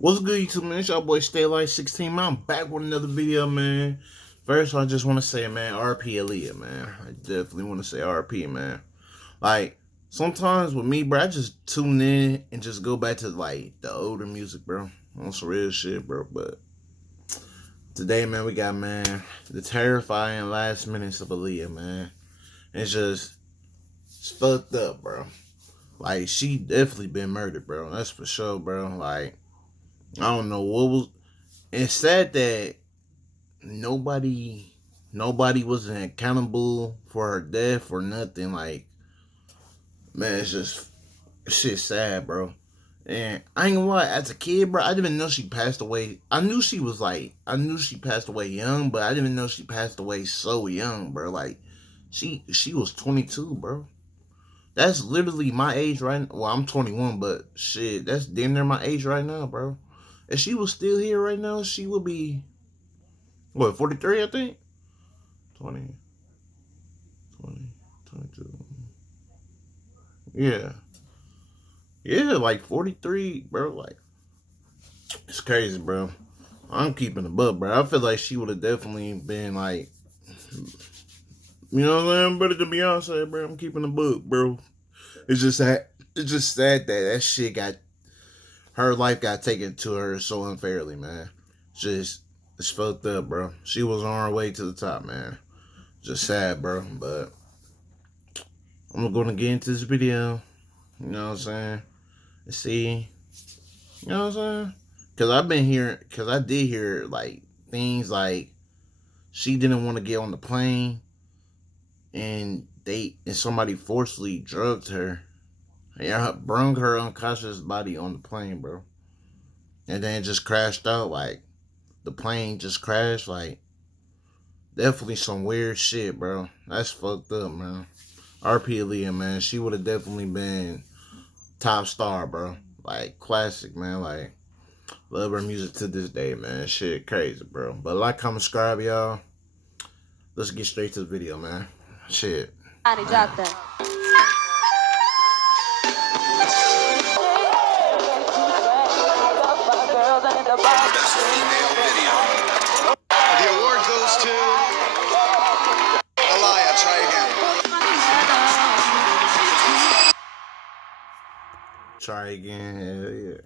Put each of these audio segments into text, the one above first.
What's good, YouTube, man? It's your boy Stay Light 16, man. I'm back with another video, man. First, I just want to say, man, RP Aaliyah, man. I definitely want to say RP, man. Like, sometimes with me, bro, I just tune in and just go back to, like, the older music, bro. On some real shit, bro. But today, man, we got, man, the terrifying last minutes of Aaliyah, man. It's fucked up, bro. Like, she definitely been murdered, bro. That's for sure, bro. Like, I don't know what was. It's sad that nobody nobody was accountable for her death or nothing. Like, man, it's just shit sad, bro. And I ain't gonna lie, as a kid, bro, I didn't even know she passed away. I knew she passed away young, but I didn't even know she passed away so young, bro. Like, she was 22, bro. That's literally my age right now. Well, I'm 21, but shit, that's damn near my age right now, bro. If she was still here right now, she would be, what, 43, I think? 20, 20, 22. Yeah. Yeah, like 43, bro. Like, it's crazy, bro. I'm keeping the book, bro. I feel like she would have definitely been like, you know what I'm saying? Better than Beyonce, bro. I'm keeping the book, bro. It's just that, it's just sad that shit got, her life got taken to her so unfairly, man. It's fucked up, bro. She was on her way to the top, man. Just sad, bro. But I'm gonna get into this video. You know what I'm saying? And see, you know what I'm saying? Cause I did hear like things like she didn't want to get on the plane, and somebody forcefully drugged her and brung her unconscious body on the plane, bro. And then it just crashed out. Like, the plane just crashed. Like, definitely some weird shit, bro. That's fucked up, man. RP Aaliyah, man. She would have definitely been top star, bro. Like, classic, man. Like, love her music to this day, man. Shit crazy, bro. But like, comment, subscribe, y'all. Let's get straight to the video, man. Shit. Man. Best female video. The award goes to Aaliyah. Try again. Try again. Hell yeah.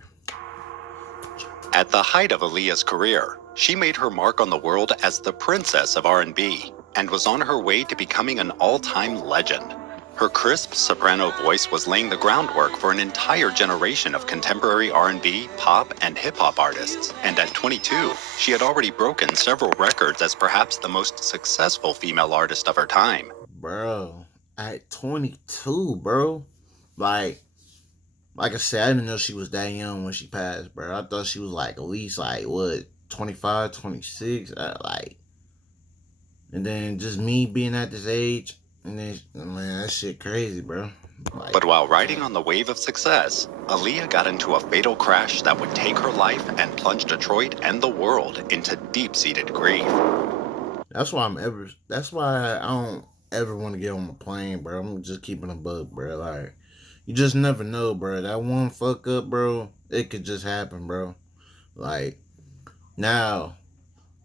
At the height of Aaliyah's career, she made her mark on the world as the princess of R&B and was on her way to becoming an all-time legend. Her crisp soprano voice was laying the groundwork for an entire generation of contemporary R&B, pop, and hip-hop artists. And at 22, she had already broken several records as perhaps the most successful female artist of her time. Bro, at 22, bro. Like I said, I didn't know she was that young when she passed, bro. I thought she was like at least like what, 25, 26, like. And then just me being at this age, and then, man, that shit crazy, bro. Like, but while riding on the wave of success, Aaliyah got into a fatal crash that would take her life and plunge Detroit and the world into deep-seated grief. That's why I don't ever want to get on the plane, bro. I'm just keeping a bug, bro. Like, you just never know, bro. That one fuck up, bro, it could just happen, bro. Like, now,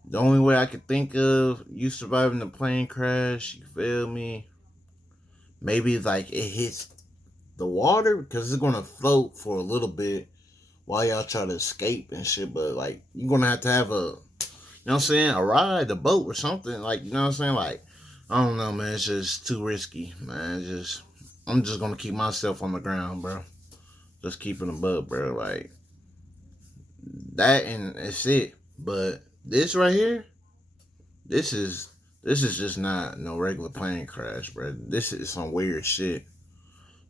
the only way I could think of you surviving the plane crash, you feel me? Maybe like it hits the water, because it's gonna float for a little bit while y'all try to escape and shit. But like, you're gonna have to have you know what I'm saying, a ride, a boat or something. Like, you know what I'm saying? Like, I don't know, man. It's just too risky, man. I'm just gonna keep myself on the ground, bro. Just keeping a bug, bro. Like, that, and it's it. But this right here, this is just not no regular plane crash, bro. This is some weird shit.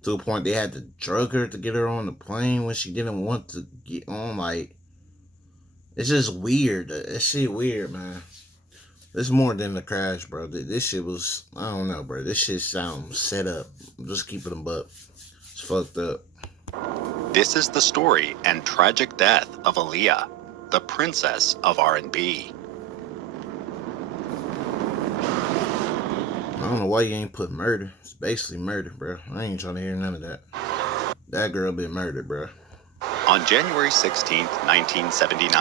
To a point they had to drug her to get her on the plane when she didn't want to get on. Like, it's just weird. That shit weird, man. It's more than the crash, bro. This shit was, I don't know, bro. This shit sounds set up. I'm just keeping them up. It's fucked up. This is the story and tragic death of Aaliyah, the princess of R&B. I don't know why you ain't put murder. It's basically murder, bro. I ain't trying to hear none of that. That girl been murdered, bro. On January 16, 1979,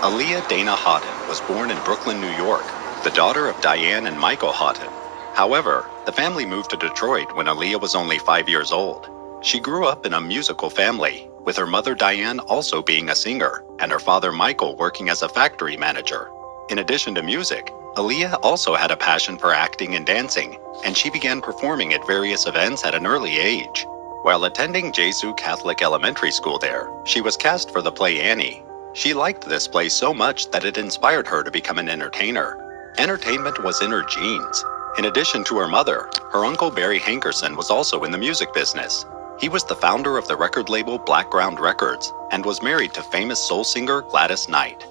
Aaliyah Dana Houghton was born in Brooklyn, New York, the daughter of Diane and Michael Houghton. However, the family moved to Detroit when Aaliyah was only 5 years old. She grew up in a musical family, with her mother Diane also being a singer, and her father Michael working as a factory manager. In addition to music, Aaliyah also had a passion for acting and dancing, and she began performing at various events at an early age. While attending Jesu Catholic Elementary School there, she was cast for the play Annie. She liked this play so much that it inspired her to become an entertainer. Entertainment was in her genes. In addition to her mother, her uncle Barry Hankerson was also in the music business. He was the founder of the record label Blackground Records and was married to famous soul singer Gladys Knight.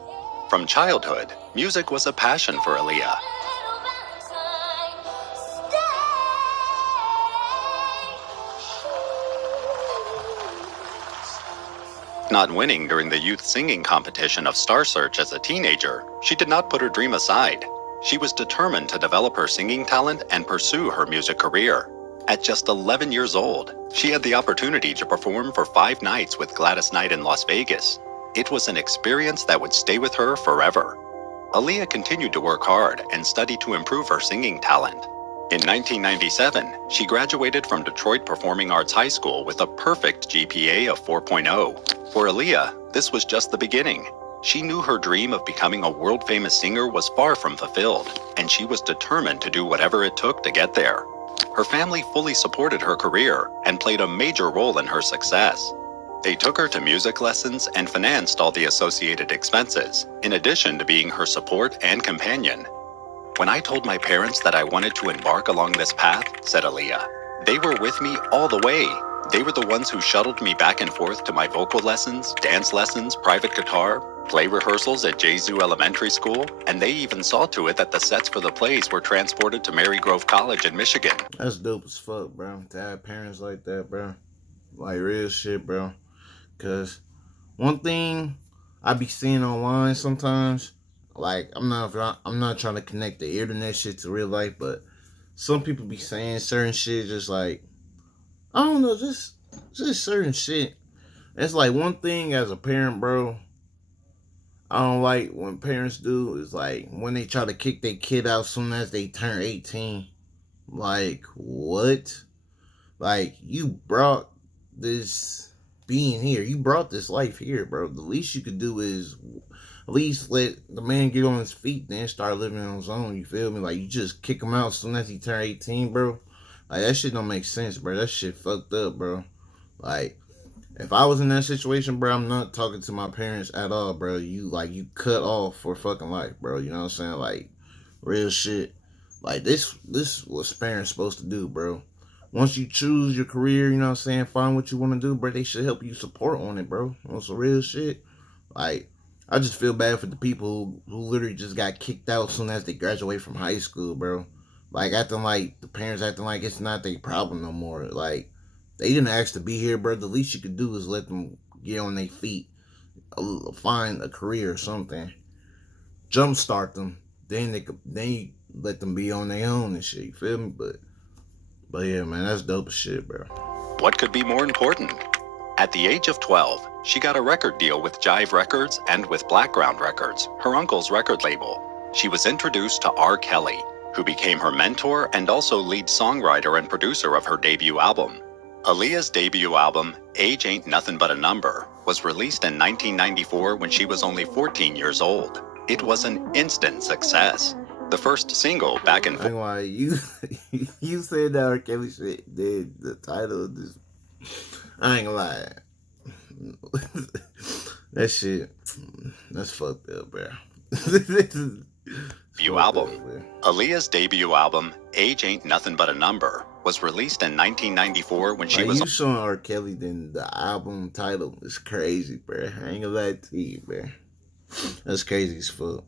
From childhood, music was a passion for Aaliyah. Not winning during the youth singing competition of Star Search as a teenager, she did not put her dream aside. She was determined to develop her singing talent and pursue her music career. At just 11 years old, she had the opportunity to perform for 5 nights with Gladys Knight in Las Vegas. It was an experience that would stay with her forever. Aaliyah continued to work hard and study to improve her singing talent. In 1997, she graduated from Detroit Performing Arts High School with a perfect GPA of 4.0. For Aaliyah, this was just the beginning. She knew her dream of becoming a world-famous singer was far from fulfilled, and she was determined to do whatever it took to get there. Her family fully supported her career and played a major role in her success. They took her to music lessons and financed all the associated expenses, in addition to being her support and companion. When I told my parents that I wanted to embark along this path, said Aaliyah, they were with me all the way. They were the ones who shuttled me back and forth to my vocal lessons, dance lessons, private guitar, play rehearsals at Jesu Elementary School, and they even saw to it that the sets for the plays were transported to Marygrove College in Michigan. That's dope as fuck, bro. To have parents like that, bro. Like, real shit, bro. Because one thing I be seeing online sometimes, like, I'm not trying to connect the internet shit to real life, but some people be saying certain shit just like, I don't know, just certain shit. It's like one thing as a parent, bro, I don't like when parents do is like when they try to kick their kid out soon as they turn 18. Like, what? Like, you brought this being here. You brought this life here, bro. The least you could do is at least let the man get on his feet, then start living on his own. You feel me? Like, you just kick him out as soon as he turn 18, bro. Like, that shit don't make sense, bro. That shit fucked up, bro. Like, if I was in that situation, bro, I'm not talking to my parents at all, bro. You cut off for fucking life, bro. You know what I'm saying? Like, real shit. Like, this was parents supposed to do, bro. Once you choose your career, you know what I'm saying, find what you want to do, bro, they should help you support on it, bro. On some real shit. Like, I just feel bad for the people who literally just got kicked out as soon as they graduate from high school, bro. Like, acting like, the parents acting like it's not their problem no more. Like, they didn't ask to be here, bro. The least you could do is let them get on their feet, find a career or something, jumpstart them. Then you let them be on their own and shit. You feel me? But yeah, man, that's dope as shit, bro. What could be more important? At the age of 12, she got a record deal with Jive Records and with Blackground Records, her uncle's record label. She was introduced to R. Kelly, who became her mentor and also lead songwriter and producer of her debut album. Aaliyah's debut album, Age Ain't Nothing But a Number, was released in 1994 when she was only 14 years old. It was an instant success. The first single, Back and Forth. Why you said that R. Kelly shit, did the title of this. I ain't gonna lie. That shit, that's fucked up, bro. Debut album. Aaliyah's debut album, Age Ain't Nothing But a Number, was released in 1994 when she was... You showing R. Kelly then the album title is crazy, bro. I ain't gonna lie to you, bro. That's crazy as fuck.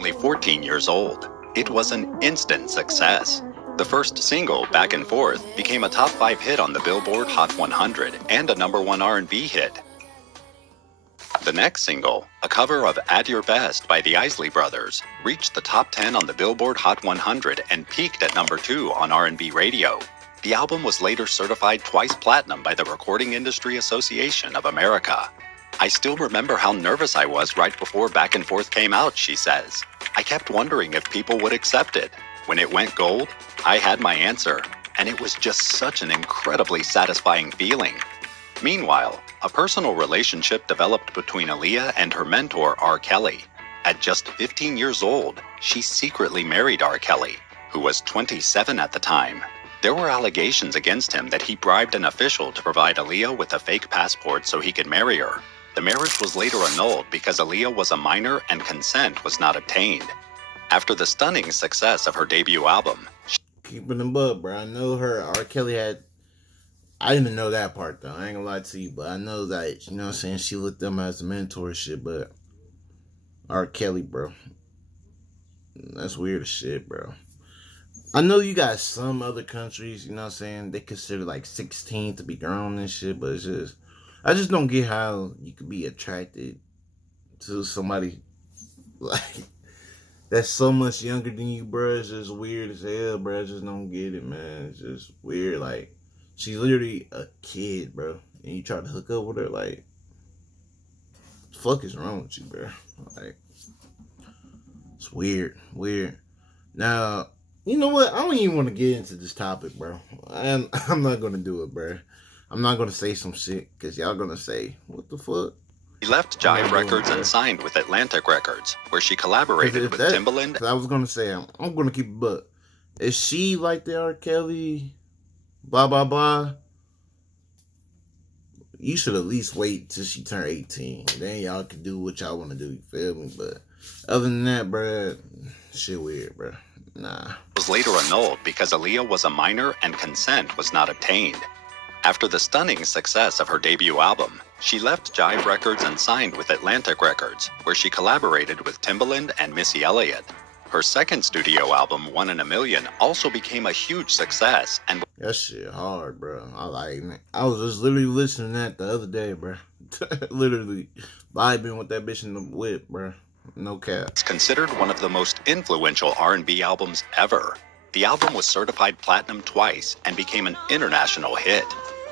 Only 14 years old. It was an instant success. The first single, Back and Forth, became a top 5 hit on the Billboard Hot 100 and a #1 R&B hit. The next single, a cover of At Your Best by the Isley Brothers, reached the top 10 on the Billboard Hot 100 and peaked at #2 on R&B radio. The album was later certified twice platinum by the Recording Industry Association of America. I still remember how nervous I was right before Back and Forth came out, she says. I kept wondering if people would accept it. When it went gold, I had my answer, and it was just such an incredibly satisfying feeling. Meanwhile, a personal relationship developed between Aaliyah and her mentor, R. Kelly. At just 15 years old, she secretly married R. Kelly, who was 27 at the time. There were allegations against him that he bribed an official to provide Aaliyah with a fake passport so he could marry her. The marriage was later annulled because Aaliyah was a minor and consent was not obtained. After the stunning success of her debut album, Keeping them up, bro. I know her. R. Kelly had. I didn't know that part though. I ain't gonna lie to you, but I know that, you know what I'm saying, she looked them as a mentorship, but R. Kelly, bro. That's weird as shit, bro. I know you got some other countries, you know what I'm saying, they consider like 16 to be grown and shit, but it's just, I just don't get how you could be attracted to somebody like that's so much younger than you, bro. It's just weird as hell, bro. I just don't get it, man. It's just weird. Like, she's literally a kid, bro, and you try to hook up with her, like, what the fuck is wrong with you, bro? Like, it's weird. Now, you know what? I don't even want to get into this topic, bro. I'm not going to do it, bro. I'm not going to say some shit because y'all going to say, what the fuck? she left Jive Records and signed with Atlantic Records, where she collaborated with Timbaland. I was going to say, I'm going to keep it, but is she like the R. Kelly, blah, blah, blah? You should at least wait till she turn 18. Then y'all can do what y'all want to do, you feel me? But other than that, bro, shit weird, bro. Nah. Was later annulled because Aaliyah was a minor and consent was not obtained. After the stunning success of her debut album, she left Jive Records and signed with Atlantic Records, where she collaborated with Timbaland and Missy Elliott. Her second studio album, 1 in a Million, also became a huge success and that shit hard, bro. I was just literally listening to that the other day, bro. Literally vibing with that bitch in the whip, bro. No cap. it's considered one of the most influential R&B albums ever. The album was certified platinum twice and became an international hit.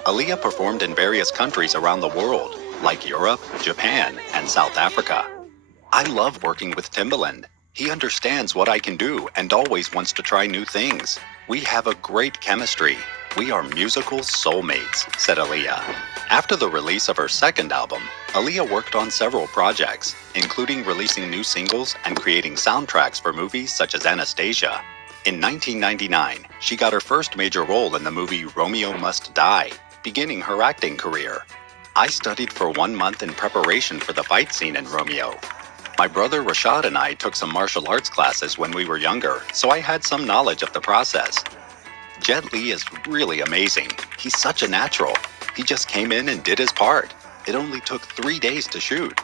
Aaliyah performed in various countries around the world, like Europe, Japan, and South Africa. I love working with Timbaland. He understands what I can do and always wants to try new things. We have a great chemistry. We are musical soulmates, said Aaliyah. After the release of her second album, Aaliyah worked on several projects, including releasing new singles and creating soundtracks for movies such as Anastasia. In 1999, she got her first major role in the movie Romeo Must Die, beginning her acting career. I studied for 1 month in preparation for the fight scene in Romeo. My brother Rashad and I took some martial arts classes when we were younger, so I had some knowledge of the process. Jet Li is really amazing. He's such a natural. He just came in and did his part. It only took 3 days to shoot.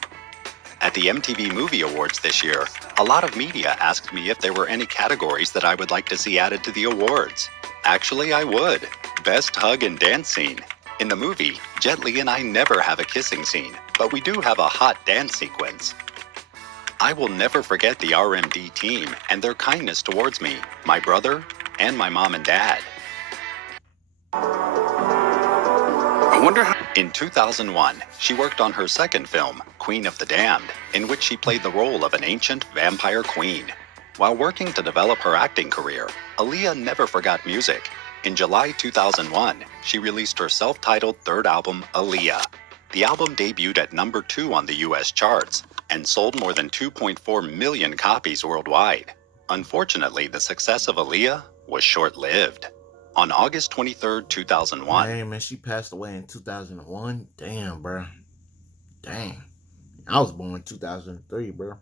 At the MTV Movie Awards this year, a lot of media asked me if there were any categories that I would like to see added to the awards. Actually, I would. Best hug and dance scene. In the movie, Jet Li and I never have a kissing scene, but we do have a hot dance sequence. I will never forget the RMD team and their kindness towards me, my brother, and my mom and dad. I wonder how. In 2001, she worked on her second film, Queen of the Damned, in which she played the role of an ancient vampire queen. While working to develop her acting career, Aaliyah never forgot music. In July 2001, she released her self-titled third album, Aaliyah. The album debuted at number 2 on the US charts and sold more than 2.4 million copies worldwide. Unfortunately, the success of Aaliyah was short-lived. On August 23, 2001, Hey, man, she passed away in 2001. Damn, bro. Dang. I was born in 2003, bro.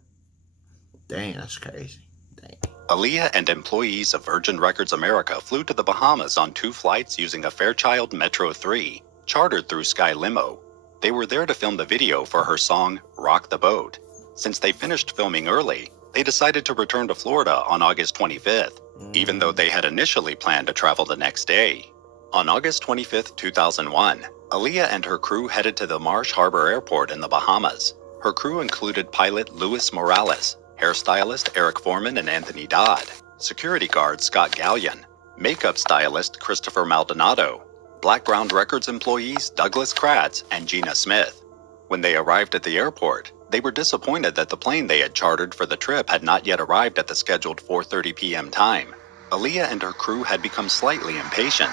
Dang, that's crazy. Dang. Aaliyah and employees of Virgin Records America flew to the Bahamas on 2 flights using a Fairchild Metro 3, chartered through Sky Limo. They were there to film the video for her song, Rock the Boat. Since they finished filming early, they decided to return to Florida on August 25th, even though they had initially planned to travel the next day. On August 25th, 2001, Aaliyah and her crew headed to the Marsh Harbor Airport in the Bahamas. Her crew included pilot Luis Morales, hairstylist Eric Foreman and Anthony Dodd, security guard Scott Gallion, makeup stylist Christopher Maldonado, Blackground Records employees Douglas Kratz and Gina Smith. When they arrived at the airport, they were disappointed that the plane they had chartered for the trip had not yet arrived at the scheduled 4:30 p.m. time. Aaliyah and her crew had become slightly impatient.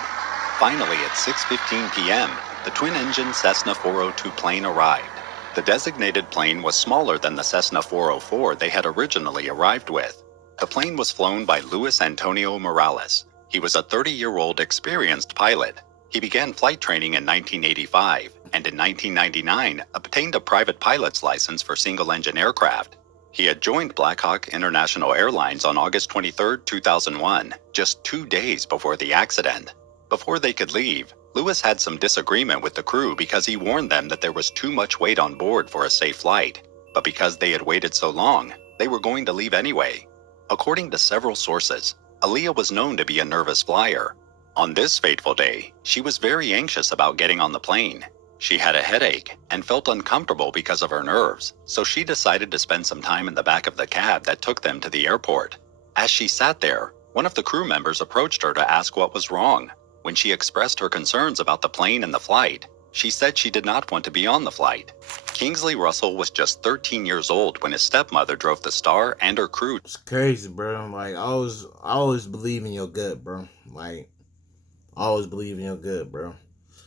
Finally, at 6:15 p.m., the twin-engine Cessna 402 plane arrived. The designated plane was smaller than the Cessna 404 they had originally arrived with. The plane was flown by Luis Antonio Morales. He was a 30-year-old experienced pilot. He began flight training in 1985 and in 1999 obtained a private pilot's license for single-engine aircraft. He had joined Blackhawk International Airlines on August 23, 2001, just 2 days before the accident. Before they could leave, Lewis had some disagreement with the crew because he warned them that there was too much weight on board for a safe flight. But because they had waited so long, they were going to leave anyway. According to several sources, Aaliyah was known to be a nervous flyer. On this fateful day, she was very anxious about getting on the plane. She had a headache and felt uncomfortable because of her nerves, so she decided to spend some time in the back of the cab that took them to the airport. As she sat there, one of the crew members approached her to ask what was wrong. When she expressed her concerns about the plane and the flight, she said she did not want to be on the flight. Kingsley Russell was just 13 years old when his stepmother drove the Star and her crew. It's crazy, bro. Like, I always believe in your gut, bro. Like, I always believe in your gut, bro.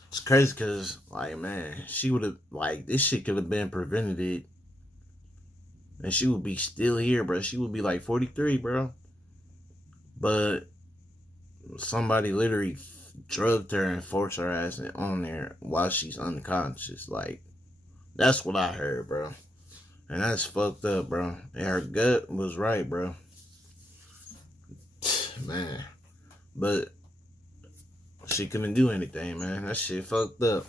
It's crazy because, like, man, she would have, like, this shit could have been prevented. And she would be still here, bro. She would be like 43, bro. But somebody literally drugged her and forced her ass on there while she's unconscious. Like, that's what I heard, bro. And that's fucked up, bro. And her gut was right, bro. Man. But she couldn't do anything, man. That shit fucked up.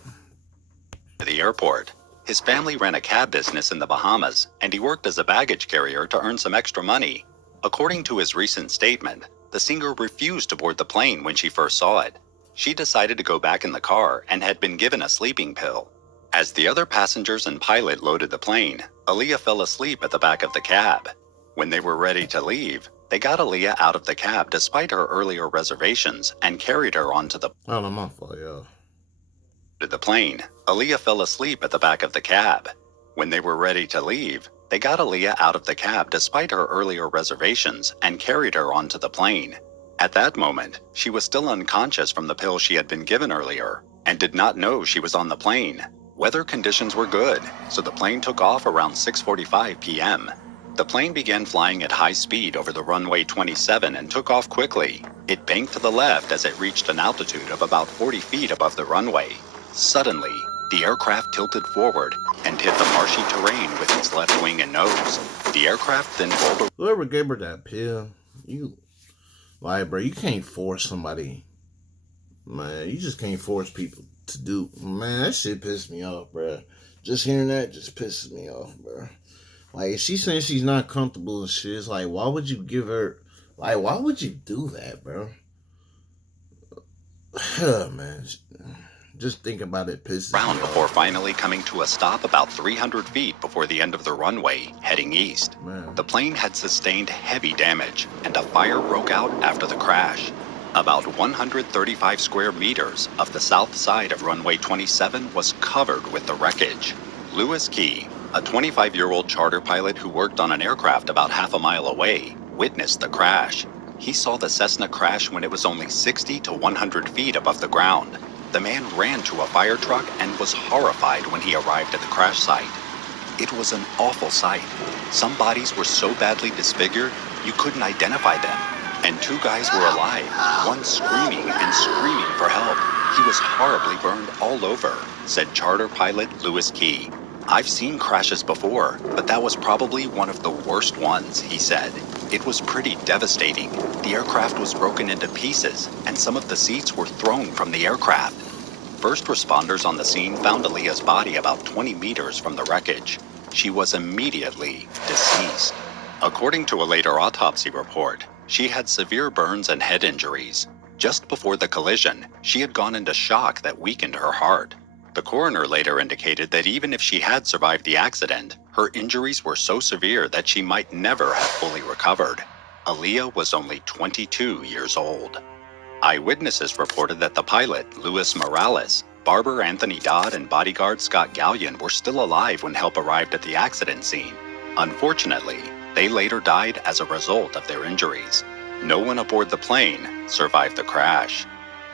To the airport. His family ran a cab business in the Bahamas, and he worked as a baggage carrier to earn some extra money. According to his recent statement, the singer refused to board the plane when she first saw it. She decided to go back in the car and had been given a sleeping pill. As the other passengers and pilot loaded the plane, Aaliyah fell asleep at the back of the cab. When they were ready to leave, they got Aaliyah out of the cab despite her earlier reservations and carried her onto the my fault, y'all. The plane. Aaliyah fell asleep at the back of the cab. When they were ready to leave, they got Aaliyah out of the cab despite her earlier reservations and carried her onto the plane. At that moment, she was still unconscious from the pill she had been given earlier and did not know she was on the plane. Weather conditions were good, so the plane took off around 6:45 p.m. The plane began flying at high speed over the runway 27 and took off quickly. It banked to the left as it reached an altitude of about 40 feet above the runway. Suddenly, the aircraft tilted forward and hit the marshy terrain with its left wing and nose. The aircraft then rolled. Whoever gave her that pill, like, bro, you can't force somebody. Man, you just can't force people to do. Man, that shit pissed me off, bro. Just hearing that just pisses me off, bro. Like, if she's saying she's not comfortable and shit, it's like, why would you give her, like, why would you do that, bro? Man, just think about it, pisses me off. Before finally coming to a stop about 300 feet before the end of the runway, heading east. Man. The plane had sustained heavy damage, and a fire broke out after the crash. About 135 square meters of the south side of runway 27 was covered with the wreckage. Lewis Key, a 25-year-old charter pilot who worked on an aircraft about half a mile away, witnessed the crash. He saw the Cessna crash when it was only 60 to 100 feet above the ground. The man ran to a fire truck and was horrified when he arrived at the crash site. It was an awful sight. Some bodies were so badly disfigured, you couldn't identify them. And 2 guys were alive, one screaming and screaming for help. He was horribly burned all over, said charter pilot Lewis Key. I've seen crashes before, but that was probably one of the worst ones, he said. It was pretty devastating. The aircraft was broken into pieces, and some of the seats were thrown from the aircraft. First responders on the scene found Aaliyah's body about 20 meters from the wreckage. She was immediately deceased. According to a later autopsy report, she had severe burns and head injuries. Just before the collision, she had gone into shock that weakened her heart. The coroner later indicated that even if she had survived the accident, her injuries were so severe that she might never have fully recovered. Aaliyah was only 22 years old. Eyewitnesses reported that the pilot, Louis Morales, barber Anthony Dodd, and bodyguard Scott Gallion were still alive when help arrived at the accident scene. Unfortunately, they later died as a result of their injuries. No one aboard the plane survived the crash.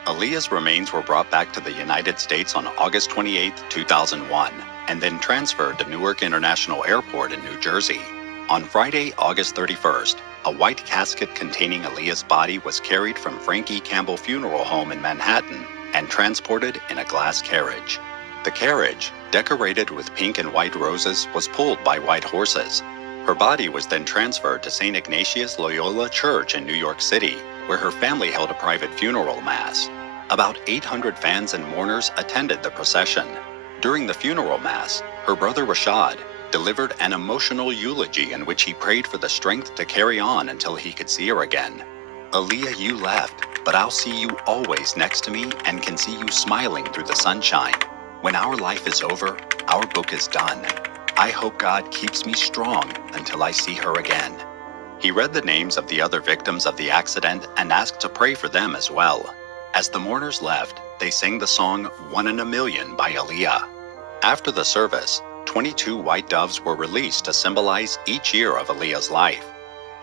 Aaliyah's remains were brought back to the United States on August 28, 2001, and then transferred to Newark International Airport in New Jersey. On Friday, August 31st, a white casket containing Aaliyah's body was carried from Frankie Campbell Funeral Home in Manhattan and transported in a glass carriage. The carriage, decorated with pink and white roses, was pulled by white horses. Her body was then transferred to St. Ignatius Loyola Church in New York City, where her family held a private funeral mass. About 800 fans and mourners attended the procession. During the funeral mass, her brother Rashad delivered an emotional eulogy in which he prayed for the strength to carry on until he could see her again. Aaliyah, you left, but I'll see you always next to me and can see you smiling through the sunshine. When our life is over, our book is done. I hope God keeps me strong until I see her again. He read the names of the other victims of the accident and asked to pray for them as well. As the mourners left, they sang the song "One in a Million" by Aaliyah. After the service, 22 white doves were released to symbolize each year of Aaliyah's life.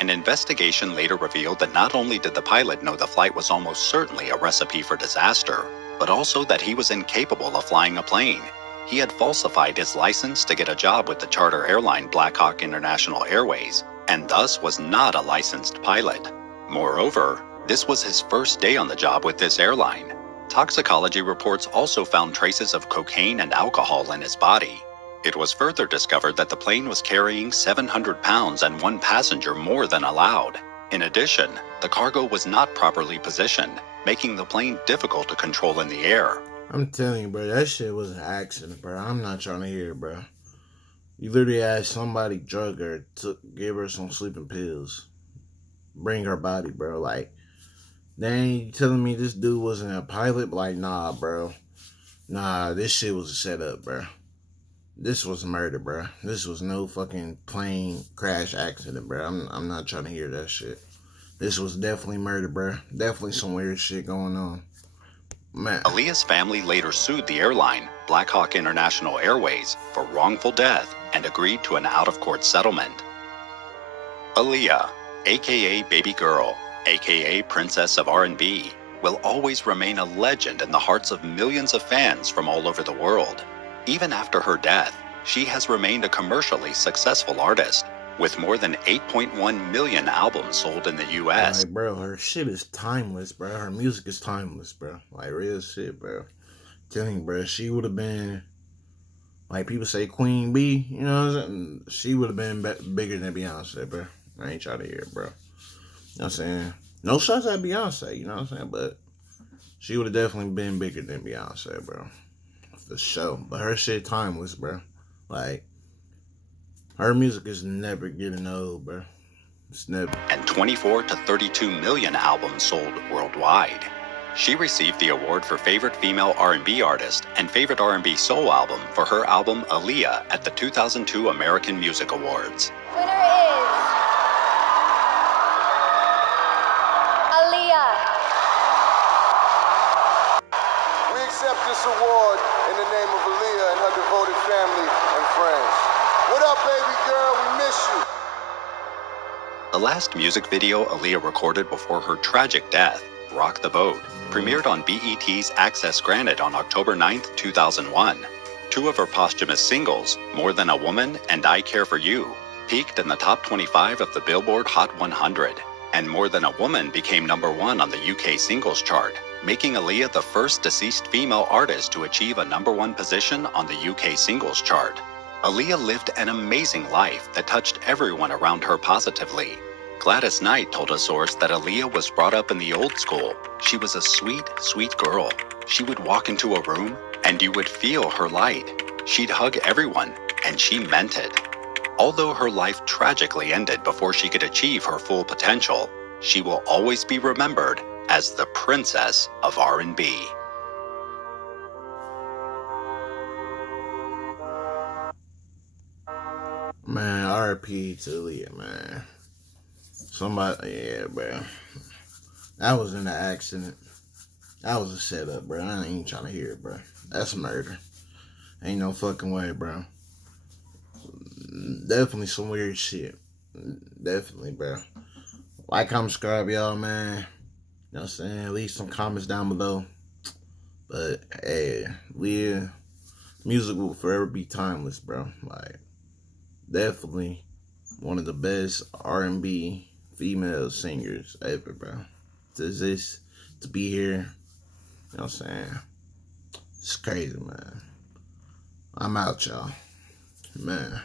An investigation later revealed that not only did the pilot know the flight was almost certainly a recipe for disaster, but also that he was incapable of flying a plane. He had falsified his license to get a job with the charter airline Blackhawk International Airways, and thus was not a licensed pilot. Moreover, this was his first day on the job with this airline. Toxicology reports also found traces of cocaine and alcohol in his body. It was further discovered that the plane was carrying 700 pounds and one passenger more than allowed. In addition, the cargo was not properly positioned, making the plane difficult to control in the air. I'm telling you, bro, that shit was an accident, bro. I'm not trying to hear it, bro. You literally had somebody drug her, give her some sleeping pills, bring her body, bro. Like, dang, you telling me this dude wasn't a pilot? Like, nah, bro. Nah, this shit was a setup, bro. This was murder, bro. This was no fucking plane crash accident, bro. I'm not trying to hear that shit. This was definitely murder, bro. Definitely some weird shit going on. Man. Aaliyah's family later sued the airline, Blackhawk International Airways, for wrongful death and agreed to an out-of-court settlement. Aaliyah, aka Baby Girl, aka Princess of R&B, will always remain a legend in the hearts of millions of fans from all over the world. Even after her death, she has remained a commercially successful artist, with more than 8.1 million albums sold in the U.S. Like, bro, her shit is timeless, bro. Her music is timeless, bro. Like, real shit, bro. Telling you, bro, she would have been, like people say, Queen Bee, you know what I'm saying? She would have been bigger than Beyonce, bro. I ain't trying to hear it, bro. You know what I'm saying? No shots at Beyonce, you know what I'm saying? But she would have definitely been bigger than Beyonce, bro. For sure. But her shit timeless, bro. Like, her music is never getting old, bro. It's never. And 24 to 32 million albums sold worldwide. She received the award for Favorite Female R&B Artist and Favorite R&B Soul Album for her album Aaliyah at the 2002 American Music Awards. Winner is Aaliyah. We accept this award in the name of Aaliyah and her devoted family and friends. What up, baby girl? We miss you. The last music video Aaliyah recorded before her tragic death, Rock the Boat, premiered on BET's Access Granted on October 9, 2001. Two of her posthumous singles, More Than a Woman and I Care For You, peaked in the top 25 of the Billboard Hot 100, and More Than a Woman became #1 on the UK singles chart, making Aaliyah the first deceased female artist to achieve a #1 position on the UK singles chart. Aaliyah lived an amazing life that touched everyone around her positively. Gladys Knight told a source that Aaliyah was brought up in the old school. She was a sweet, sweet girl. She would walk into a room and you would feel her light. She'd hug everyone, and she meant it. Although her life tragically ended before she could achieve her full potential, she will always be remembered as the Princess of R&B. Man, RP to Aaliyah, man. Somebody, yeah, bro. That was in an accident. That was a setup, bro. I ain't trying to hear it, bro. That's murder. Ain't no fucking way, bro. Definitely some weird shit. Definitely, bro. Like, comment, subscribe, y'all, man. You know what I'm saying? Leave some comments down below. But, hey, Leah, music will forever be timeless, bro. Like, definitely one of the best R&B female singers ever, bro. To be here, you know what I'm saying? It's crazy, man. I'm out, y'all. Man.